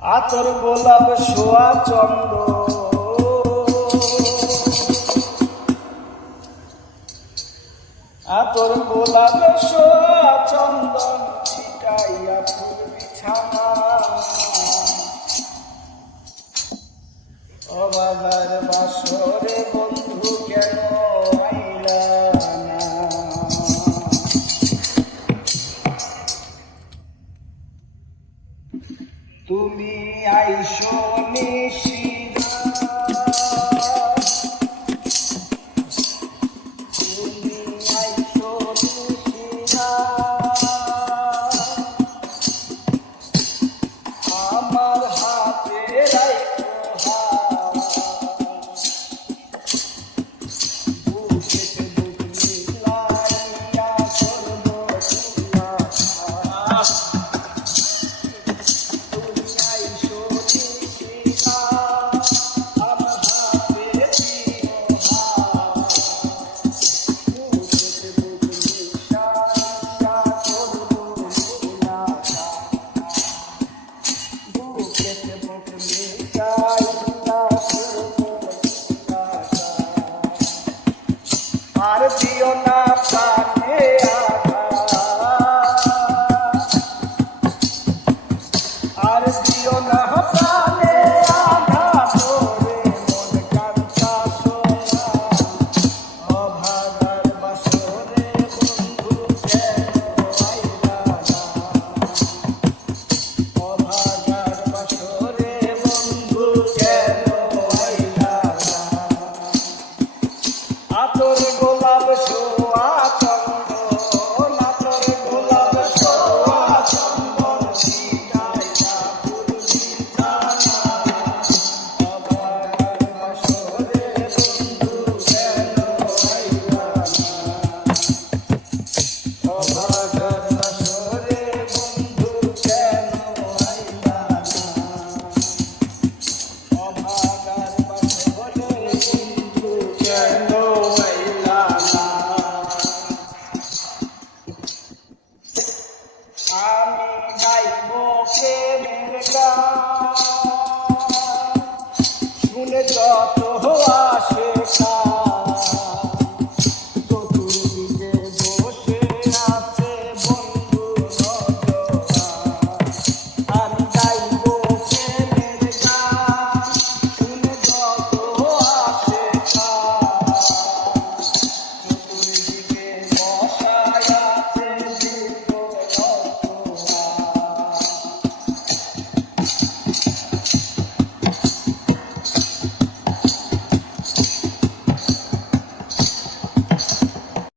আতর গোলাপ সোয়া চন্দ্র, আতর গোলাপ সোয়া চন্দন ছিটাইয়া ফুল বিছানা। অবাগার বাসরে বন্ধু কেন আইলা না? তুমি আইসো নিশিরা, তুমি আইসো নিশিরা, আমার হাতে রাইখো হাত, বুকেতে বুক মিলাইয়া করব উল্লাস। আর দিও না প্রাণে আঘাত, আর দিও না প্রাণে আঘাত, রে মন কান্তা সোনা। অভাগার বাসরে বন্ধু কেন আইলা না? অভাগার বাসরে বন্ধু কেন আইলা না? আতর গোলাপ সোয়া চন্দন, আতর গোলাপ সোয়া চন্দন ছিটাইয়া ফুল বিছানা। অবাগার বাসরে বন্ধু কেন আইলা না? অবাগার বাসরে বন্ধু কেন আইলা না? অভাগার বাসরে বন্ধু কেন আইলা না? আমি গাইব প্রেমের গান, শুনে যত আসে।